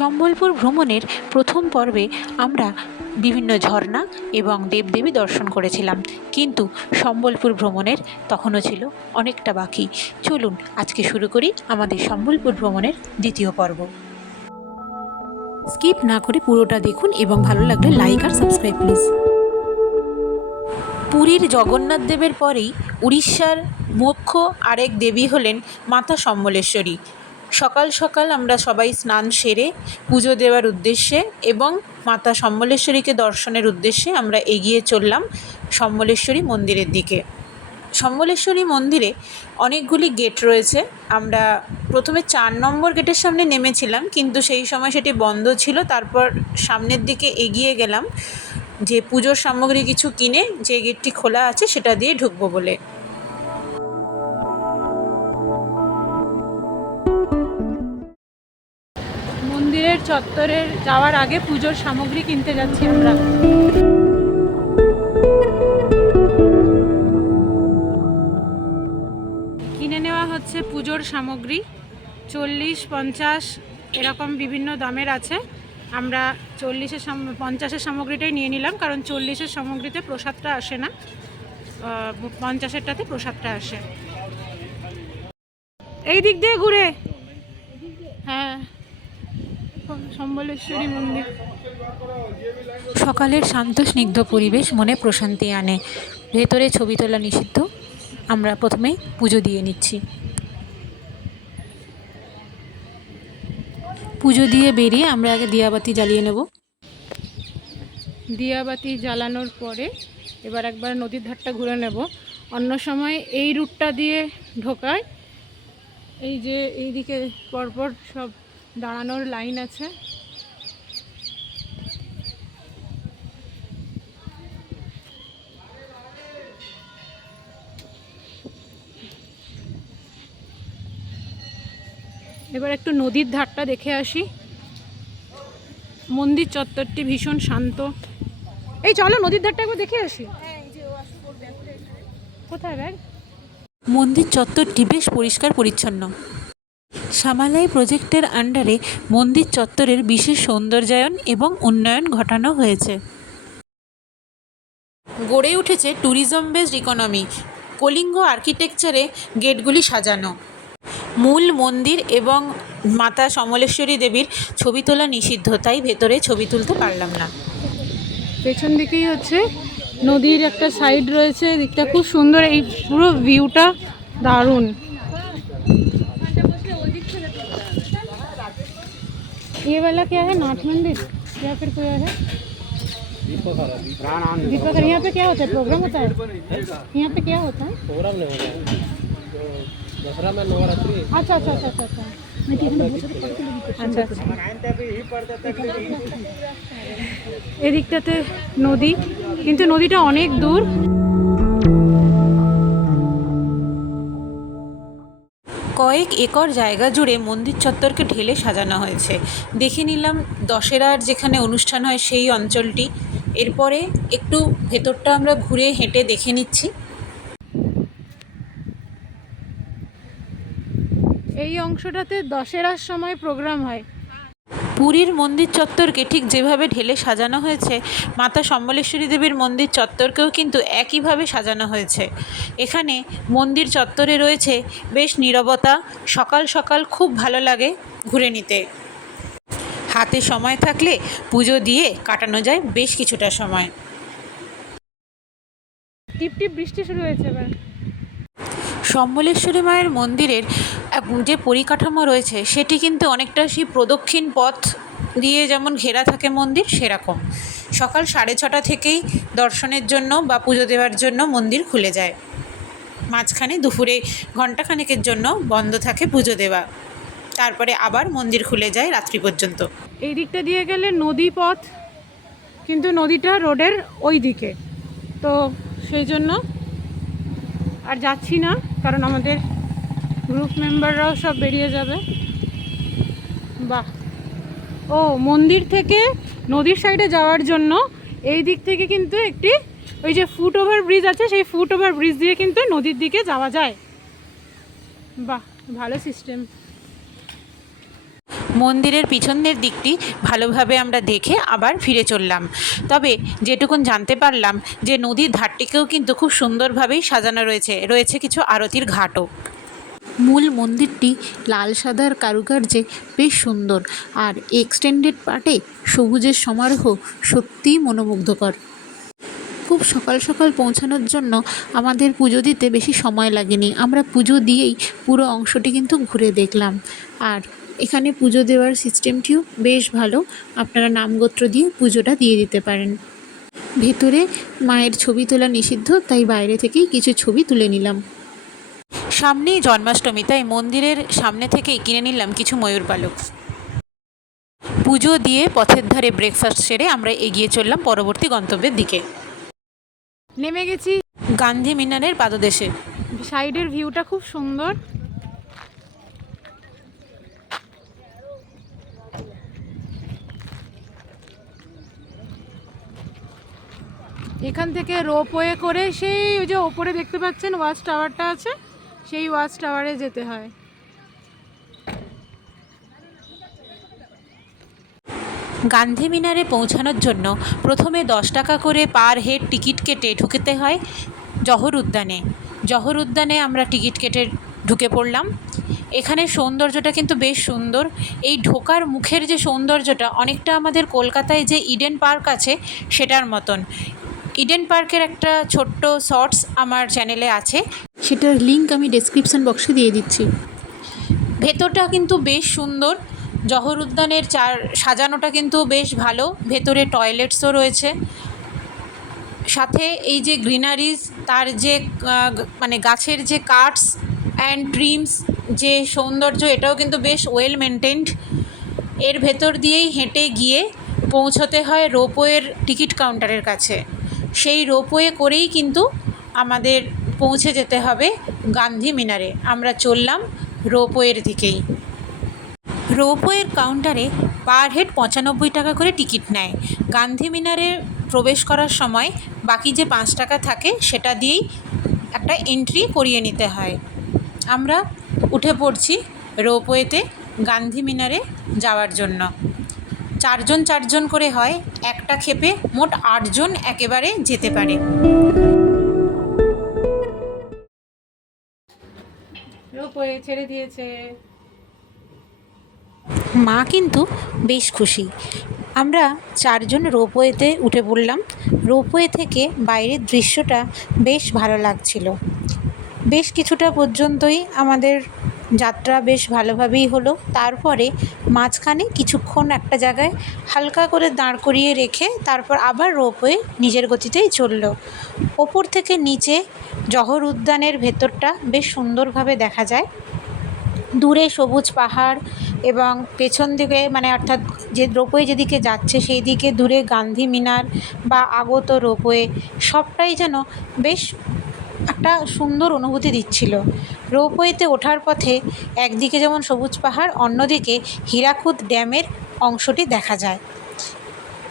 সম্বলপুর ভ্রমণের প্রথম পর্বে আমরা বিভিন্ন ঝর্ণা এবং দেবদেবী দর্শন করেছিলাম। কিন্তু সম্বলপুর ভ্রমণের তখনও ছিল অনেকটা বাকি। চলুন, আজকে শুরু করি আমাদের সম্বলপুর ভ্রমণের দ্বিতীয় পর্ব। স্কিপ না করে পুরোটা দেখুন এবং ভালো লাগলে লাইক আর সাবস্ক্রাইব, প্লিজ। পুরীর জগন্নাথ দেবের পরেই উড়িষ্যার মুখ্য আরেক দেবী হলেন মাতা সম্বলেশ্বরী। সকাল সকাল আমরা সবাই স্নান সেরে পুজো দেওয়ার উদ্দেশ্যে এবং মাতা সম্বলেশ্বরীকে দর্শনের উদ্দেশ্যে আমরা এগিয়ে চললাম সম্বলেশ্বরী মন্দিরের দিকে। সম্বলেশ্বরী মন্দিরে অনেকগুলি গেট রয়েছে। আমরা প্রথমে চার নম্বর গেটের সামনে নেমেছিলাম, কিন্তু সেই সময় সেটি বন্ধ ছিল। তারপর সামনের দিকে এগিয়ে গেলাম যে পুজোর সামগ্রী কিছু কিনে যে গেটটি খোলা আছে সেটা দিয়ে ঢুকবো বলে। চত্বরের যাওয়ার আগে পুজোর সামগ্রী কিনতে যাচ্ছি আমরা। কিনে নেওয়া হচ্ছে পুজোর সামগ্রী। চল্লিশ, পঞ্চাশ, এরকম বিভিন্ন দামের আছে। আমরা চল্লিশের পঞ্চাশের সামগ্রীটাই নিয়ে নিলাম, কারণ চল্লিশের সামগ্রীতে প্রসাদটা আসে না। পঞ্চাশেরটাতে প্রসাদটা আসে। এই দিক দিয়ে ঘুরে। হ্যাঁ। সম্বলেশ্বরী মন্দির। সকালের শান্ত স্নিগ্ধ পরিবেশ মনে প্রশান্তি আনে। ভেতরে ছবি তোলা নিষিদ্ধ। আমরা প্রথমেই পুজো দিয়ে নিচ্ছি। পুজো দিয়ে বেরিয়ে আমরা আগে দিয়াবাতি জ্বালিয়ে নেব। দিয়াবাতি জ্বালানোর পরে এবার একবার নদীর ধারটা ঘুরে নেব। অন্য সময় এই রুটটা দিয়ে ঢোকায়। এই যে এইদিকে পরপর সব দাঁড়ানোর লাইন আছে। এবার একটু নদীর ধারটা দেখে আসি। মন্দির চত্বরটি ভীষণ শান্ত। এই চলো নদীর ধারটা একবার দেখে আসি। কোথায় ব্যাগ? মন্দির চত্বরটি বেশ পরিষ্কার পরিচ্ছন্ন। সামালাই প্রজেক্টের আন্ডারে মন্দির চত্বরের বিশেষ সৌন্দর্যায়ন এবং উন্নয়ন ঘটানো হয়েছে। গড়ে উঠেছে ট্যুরিজম বেসড ইকোনমি কলিঙ্গ আর্কিটেকচারে গেটগুলি সাজানো। মূল মন্দির এবং মাতা সমলেশ্বরী দেবীর ছবি তোলা নিষিদ্ধ, তাই ভেতরে ছবি তুলতে পারলাম না। পেছন দিকেই হচ্ছে নদীর একটা সাইড রয়েছে দিকটা খুব সুন্দর, এই পুরো ভিউটা দারুণ। ये वाला क्या है नाथ मंदिर या फिर कोई है दीपक यहाँ पे क्या होता है प्रोग्राम होता है यहाँ पे क्या होता है प्रोग्राम नहीं होगा जो दसरा में नवरात्रि अच्छा अच्छा अच्छा अच्छा अच्छा আচ্ছা আচ্ছা এদিকটাতে নদী কিন্তু নদীটা অনেক দূর কয়েক একর জায়গা জুড়ে মন্দির চত্বরকে ঢেলে সাজানো হয়েছে। দেখে নিলাম, দশেরার যেখানে অনুষ্ঠান হয় সেই অঞ্চলটি। এরপরে একটু ভেতরটা আমরা ঘুরে হেঁটে দেখে নিচ্ছি। এই অংশটাতে দশেরার সময় প্রোগ্রাম হয়। পুরীর মন্দির চত্বরকে ঠিক যেভাবে ঢেলে সাজানো হয়েছে মাতা সম্বলেশ্বরী দেবীর মন্দির চত্বরকেও কিন্তু একইভাবে সাজানো হয়েছে। এখানে মন্দির চত্বরে রয়েছে বেশ নীরবতা সকাল সকাল খুব ভালো লাগে ঘুরে নিতে। হাতে সময় থাকলে পুজো দিয়ে কাটানো যায় বেশ কিছুটা সময়। টিপ টিপ বৃষ্টি শুরু হয়েছে এবার। সম্বলেশ্বরী মায়ের মন্দিরের যে পরিকাঠামো রয়েছে, সেটি কিন্তু অনেকটা সেই প্রদক্ষিণ পথ দিয়ে যেমন ঘেরা থাকে মন্দির, সেরকম। সকাল সাড়ে ছটা থেকেই দর্শনের জন্য বা পুজো দেওয়ার জন্য মন্দির খুলে যায়। মাঝখানে দুপুরে ঘণ্টাখানেকের জন্য বন্ধ থাকে পুজো দেওয়া। তারপরে আবার মন্দির খুলে যায় রাত্রি পর্যন্ত। এই দিকটা দিয়ে গেলে নদী পথ, কিন্তু নদীটা রোডের ওই দিকে তো সেই জন্য আর যাচ্ছি না, কারণ আমাদের গ্রুপ মেম্বাররাও সব বেরিয়ে যাবে। বাহ। ও, মন্দির থেকে নদীর সাইডে যাওয়ার জন্য এই দিক থেকে কিন্তু একটি ওই যে ফুট ওভার ব্রিজ আছে, সেই ফুট ওভার ব্রিজ দিয়ে কিন্তু নদীর দিকে যাওয়া যায়। বাহ, ভালো সিস্টেম মন্দিরের পিছনের দিকটি ভালোভাবে আমরা দেখে আবার ফিরে চললাম। তবে যেটুকুন জানতে পারলাম যে নদীর ধারটিকেও কিন্তু খুব সুন্দরভাবেই সাজানো রয়েছে রয়েছে কিছু আরতির ঘাটও। মূল মন্দিরটি লাল সাদার কারুকার্যে বেশ সুন্দর আর এক্সটেন্ডেড পার্টে সবুজের সমারোহ সত্যিই মনোমুগ্ধকর। খুব সকাল সকাল পৌঁছানোর জন্য আমাদের পুজো দিতে বেশি সময় লাগেনি। আমরা পুজো দিয়েই পুরো অংশটি কিন্তু ঘুরে দেখলাম। আর এখানে পুজো দেওয়ার সিস্টেমটিও বেশ ভালো। আপনারা নামগোত্র দিয়ে পুজোটা দিয়ে দিতে পারেন। ভেতরে মায়ের ছবি তোলা নিষিদ্ধ, তাই বাইরে থেকেই কিছু ছবি তুলে নিলাম। সামনেই জন্মাষ্টমী তাই মন্দিরের সামনে থেকেই কিনে নিলাম কিছু ময়ূর পালক। পুজো দিয়ে পথের ধারে ব্রেকফাস্ট সেরে আমরা এগিয়ে চললাম পরবর্তী গন্তব্যের দিকে। নেমে গেছি। গান্ধী মিনারের পাদদেশে। সাইডের ভিউটা খুব সুন্দর। এখান থেকে রোপওয়ে করে সেই ওই যে ওপরে দেখতে পাচ্ছেন ওয়াচ টাওয়ারটা আছে। সেই ওয়াচ টাওয়ারে যেতে হয়। গান্ধী মিনারে পৌঁছানোর জন্য প্রথমে দশ টাকা করে পার হেড টিকিট কেটে ঢুকতে হয় জহর উদ্যানে। জহর উদ্যানে আমরা টিকিট কেটে ঢুকে পড়লাম। এখানে সৌন্দর্যটা কিন্তু বেশ সুন্দর। এই ঢোকার মুখের যে সৌন্দর্যটা অনেকটা আমাদের কলকাতায় যে ইডেন পার্ক আছে সেটার মতন। ইডেন পার্কের একটা ছোট্ট শর্টস আমার চ্যানেলে আছে। সেটার লিঙ্ক আমি ডেসক্রিপশন বক্সে দিয়ে দিচ্ছি। ভেতরটা কিন্তু বেশ সুন্দর। জহর উদ্যানের চার, সাজানোটা কিন্তু বেশ ভালো। ভেতরে টয়লেটসও রয়েছে। সাথে এই যে গ্রিনারিজ তার যে মানে গাছের যে কার্টস অ্যান্ড ট্রিমস যে সৌন্দর্য, এটাও কিন্তু বেশ ওয়েল মেনটেন্ড এর ভেতর দিয়েই হেঁটে গিয়ে পৌঁছতে হয় রোপওয়ের টিকিট কাউন্টারের কাছে। সেই রোপওয়ে করেই কিন্তু আমাদের পৌঁছে যেতে হবে গান্ধী মিনারে। আমরা চললাম রোপওয়ের দিকেই। রোপওয়ের কাউন্টারে পার হেড পঁচানব্বই টাকা করে টিকিট নেয়। গান্ধী মিনারে প্রবেশ করার সময় বাকি যে পাঁচ টাকা থাকে সেটা দিয়েই একটা এন্ট্রি করিয়ে নিতে হয়। আমরা উঠে পড়ছি রোপওয়েতে গান্ধী মিনারে যাওয়ার জন্য। চারজন চারজন করে হয়, একটা ক্ষেপে মোট আটজন একেবারে যেতে পারে। রোপওয়ে ছেড়ে দিয়েছে। মা কিন্তু বেশ খুশি। আমরা চারজন রোপওয়েতে উঠে পড়লাম। রোপওয়ে থেকে বাইরের দৃশ্যটা বেশ ভালো লাগছিল। বেশ কিছুটা পর্যন্তই আমাদের যাত্রা বেশ ভালোভাবেই হলো। তারপরে মাঝখানে কিছুক্ষণ একটা জায়গায় হালকা করে দাঁড় করিয়ে রেখে তারপর আবার রোপওয়ে নিজের গতিতেই চলল। ওপর থেকে নিচে জহর উদ্যানের ভেতরটা বেশ সুন্দরভাবে দেখা যায়। দূরে সবুজ পাহাড় এবং পেছন দিকে মানে অর্থাৎ যে রোপওয়ে যেদিকে যাচ্ছে সেই দিকে দূরে গান্ধী মিনার বা আগত রোপওয়ে সবটাই যেন বেশ একটা সুন্দর অনুভূতি দিচ্ছিল। রোপওয়েতে ওঠার পথে একদিকে যেমন সবুজ পাহাড়, অন্যদিকে হীরাকুদ ড্যামের অংশটি দেখা যায়।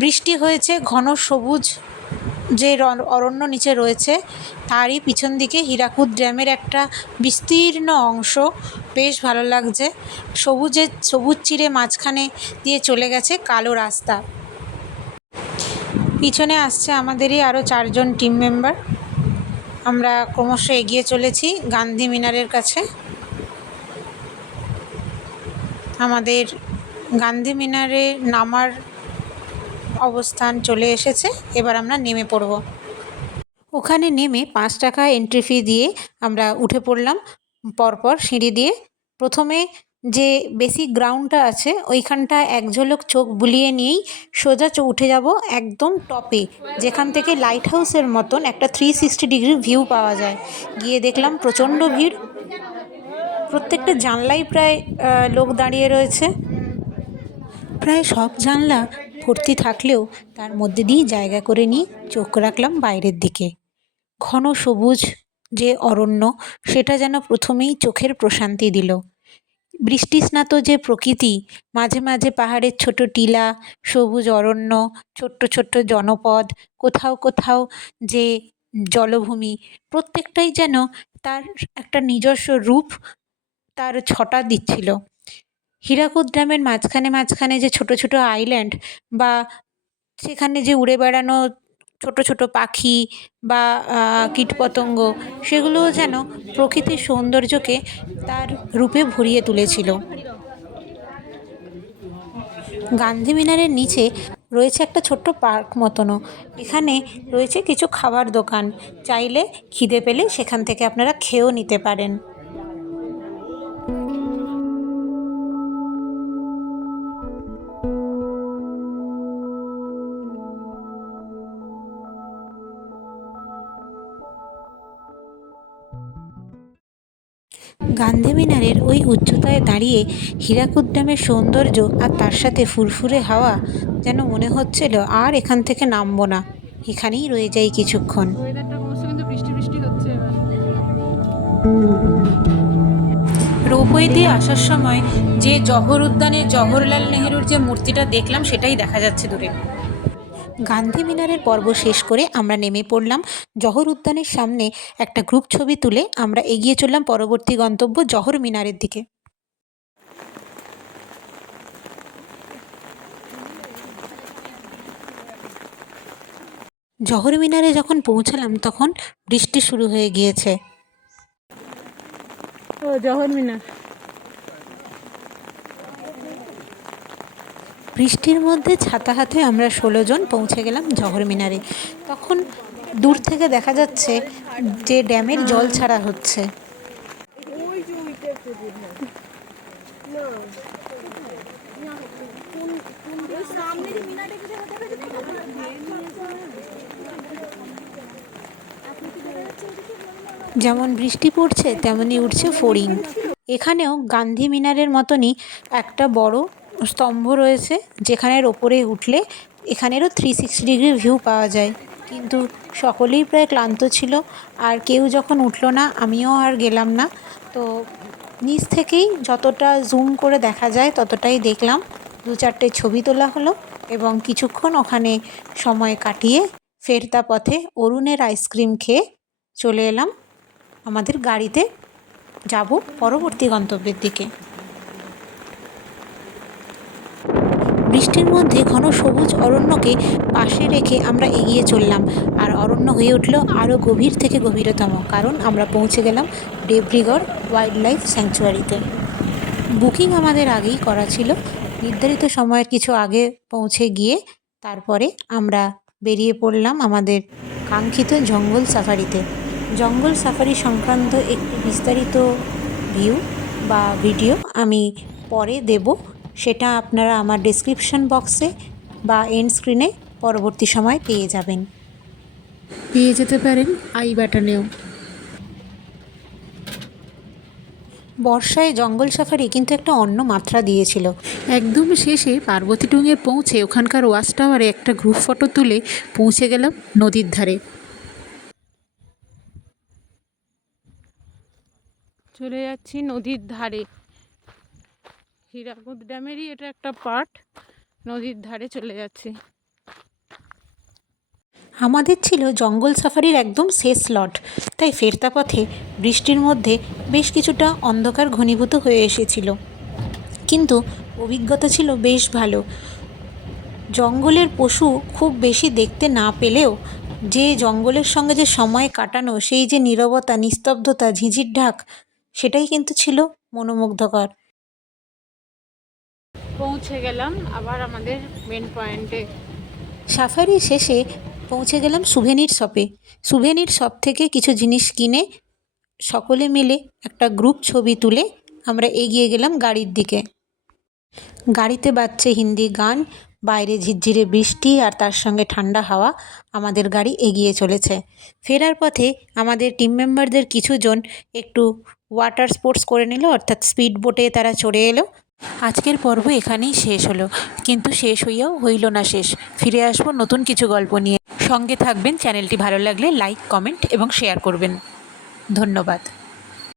বৃষ্টি হয়েছে, ঘন সবুজ যে অরণ্য নিচে রয়েছে, তারই পিছন দিকে হীরাকুদ ড্যামের একটা বিস্তীর্ণ অংশ। বেশ ভালো লাগছে। সবুজের সবুজ চিরে মাঝখানে দিয়ে চলে গেছে কালো রাস্তা। পিছনে আসছে আমাদেরই আরও চারজন টিম মেম্বার আমরা ক্রমশ এগিয়ে চলেছি গান্ধী মিনারের কাছে। আমাদের গান্ধী মিনারে নামার অবস্থান চলে এসেছে, এবার আমরা নেমে পড়ব। ওখানে নেমে পাঁচ টাকা এন্ট্রি ফি দিয়ে আমরা উঠে পড়লাম, পরপর সিঁড়ি দিয়ে। প্রথমে যে বেসিক গ্রাউন্ডটা আছে, ওইখানটা এক ঝলক চোখ বুলিয়ে নিয়েই সোজা উঠে যাব একদম টপে যেখান থেকে লাইট হাউসের মতন একটা থ্রি সিক্সটি ডিগ্রি ভিউ পাওয়া যায়। গিয়ে দেখলাম প্রচণ্ড ভিড়। প্রত্যেকটা জানলাই প্রায় লোক দাঁড়িয়ে রয়েছে। প্রায় সব জানলা ভর্তি থাকলেও তার মধ্যে দিয়ে জায়গা করে নিয়ে চোখ রাখলাম বাইরের দিকে। ঘন সবুজ যে অরণ্য, সেটা যেন প্রথমেই চোখের প্রশান্তি দিল। বৃষ্টিস্নাত যে প্রকৃতি, মাঝে মাঝে পাহাড়ের ছোট টিলা, সবুজ অরণ্য, ছোট্ট ছোট্ট জনপদ, কোথাও কোথাও যে জলভূমি, প্রত্যেকটাই যেন তার একটা নিজস্ব রূপ তার ছটা দিচ্ছিল। হীরাকুদ ড্যামের মাঝখানে মাঝখানে যে ছোট ছোট আইল্যান্ড বা সেখানে যে উড়ে বেড়ানো ছোট ছোট পাখি বা কীটপতঙ্গ সেগুলোও যেন প্রকৃতির সৌন্দর্যকে তার রূপে ভরিয়ে তুলেছিল। গান্ধী মিনারের নিচে রয়েছে একটা ছোট্ট পার্ক মতনও। এখানে রয়েছে কিছু খাবার দোকান। চাইলে খিদে পেলে সেখান থেকে আপনারা খেয়েও নিতে পারেন। গান্ধী মিনারের ওই উচ্চতায় দাঁড়িয়ে হীরাকুদ ড্যামের সৌন্দর্য আর তার সাথে ফুরফুরে হাওয়া যেন মনে হচ্ছিল আর এখান থেকে নামবো না। এখানেই রয়ে যাই কিছুক্ষণ। রোপওয়ে দিয়ে আসার সময় যে জহর উদ্যানে জওহরলাল নেহেরুর যে মূর্তিটা দেখলাম সেটাই দেখা যাচ্ছে দূরে। গান্ধী মিনারের পর্ব শেষ করে আমরা নেমে পড়লাম জহর উদ্যানের সামনে একটা গ্রুপ ছবি তুলে আমরা এগিয়ে চললাম পরবর্তী গন্তব্য জহর মিনারের দিকে। জহর মিনারে যখন পৌঁছালাম তখন বৃষ্টি শুরু হয়ে গিয়েছে। ও, জহর মিনার। বৃষ্টির মধ্যে ছাতা হাতে আমরা ষোলো জন পৌঁছে গেলাম জহর মিনারে। তখন দূর থেকে দেখা যাচ্ছে যে ড্যামের জল ছাড়া হচ্ছে। যেমন বৃষ্টি পড়ছে, তেমনি উঠছে ফড়িং। এখানেও গান্ধী মিনারের মতনই একটা বড় স্তম্ভ রয়েছে যেখানের ওপরে উঠলে এখানেরও থ্রি সিক্সটি ডিগ্রি ভিউ পাওয়া যায়। কিন্তু সকলেই প্রায় ক্লান্ত ছিল, আর কেউ যখন উঠল না, আমিও আর গেলাম না। তো নিচ থেকেই যতটা জুম করে দেখা যায়, ততটাই দেখলাম। দু চারটে ছবি তোলা হলো এবং কিছুক্ষণ ওখানে সময় কাটিয়ে ফেরতা পথে অরুণের আইসক্রিম খেয়ে চলে এলাম। আমাদের গাড়িতে যাব পরবর্তী গন্তব্যের দিকে। বৃষ্টির মধ্যে ঘন সবুজ অরণ্যকে পাশে রেখে আমরা এগিয়ে চললাম। আর অরণ্য হয়ে উঠল আরও গভীর থেকে গভীরতম, কারণ আমরা পৌঁছে গেলাম ডেব্রিগড় ওয়াইল্ড লাইফ স্যাংচুয়ারিতে। বুকিং আমাদের আগেই করা ছিল। নির্ধারিত সময়ের কিছু আগে পৌঁছে গিয়ে তারপরে আমরা বেরিয়ে পড়লাম আমাদের কাঙ্ক্ষিত জঙ্গল সাফারিতে। জঙ্গল সাফারি সংক্রান্ত একটি বিস্তারিত ভিউ বা ভিডিও আমি পরে দেব। সেটা আপনারা আমার ডিসক্রিপশন বক্সে বা এন্ড স্ক্রিনে পরবর্তী সময় পেয়ে যাবেন। পেয়ে যেতে পারেন আই বাটনেও। বর্ষায় জঙ্গল সাফারি কিন্তু একটা অন্য মাত্রা দিয়েছিল। একদম শেষে পার্বতী টুঙে পৌঁছে ওখানকার ওয়াচ টাওয়ারে একটা গ্রুপ ফটো তুলে পৌঁছে গেলাম নদীর ধারে। চলে যাচ্ছি নদীর ধারে। হীরাকুদ ড্যামেরই এটা একটা পার্ট। নদীর ধারে চলে যাচ্ছি। আমাদের ছিল জঙ্গল সাফারির একদম শেষ স্লট তাই ফেরতা পথে বৃষ্টির মধ্যে বেশ কিছুটা অন্ধকার ঘনীভূত হয়ে এসেছিল। কিন্তু অভিজ্ঞতা ছিল বেশ ভালো। জঙ্গলের পশু খুব বেশি দেখতে না পেলেও যে জঙ্গলের সঙ্গে যে সময় কাটানো, সেই যে নীরবতা, নিস্তব্ধতা, ঝিঁঝির ঢাক, সেটাই কিন্তু ছিল মনোমুগ্ধকর। পৌঁছে গেলাম, আবার আমাদের মেন পয়েন্টে সাফারি শেষে পৌঁছে গেলাম সুভেনির শপে সুভেনির শপ থেকে কিছু জিনিস কিনে সকলে মিলে একটা গ্রুপ ছবি তুলে আমরা এগিয়ে গেলাম গাড়ির দিকে। গাড়িতে বাজছে হিন্দি গান, বাইরে ঝিরঝিরে বৃষ্টি আর তার সঙ্গে ঠান্ডা হাওয়া আমাদের গাড়ি এগিয়ে চলেছে। ফেরার পথে আমাদের টিম মেম্বারদের কিছুজন একটু ওয়াটার স্পোর্টস করে নিল, অর্থাৎ স্পিড বোটে তারা চড়ে এলো। আজকের পর্ব এখানেই শেষ হলো। কিন্তু শেষ হইয়াও হইল না শেষ। ফিরে আসব নতুন কিছু গল্প নিয়ে। সঙ্গে থাকবেন, চ্যানেলটি ভালো লাগলে লাইক, কমেন্ট এবং শেয়ার করবেন। ধন্যবাদ।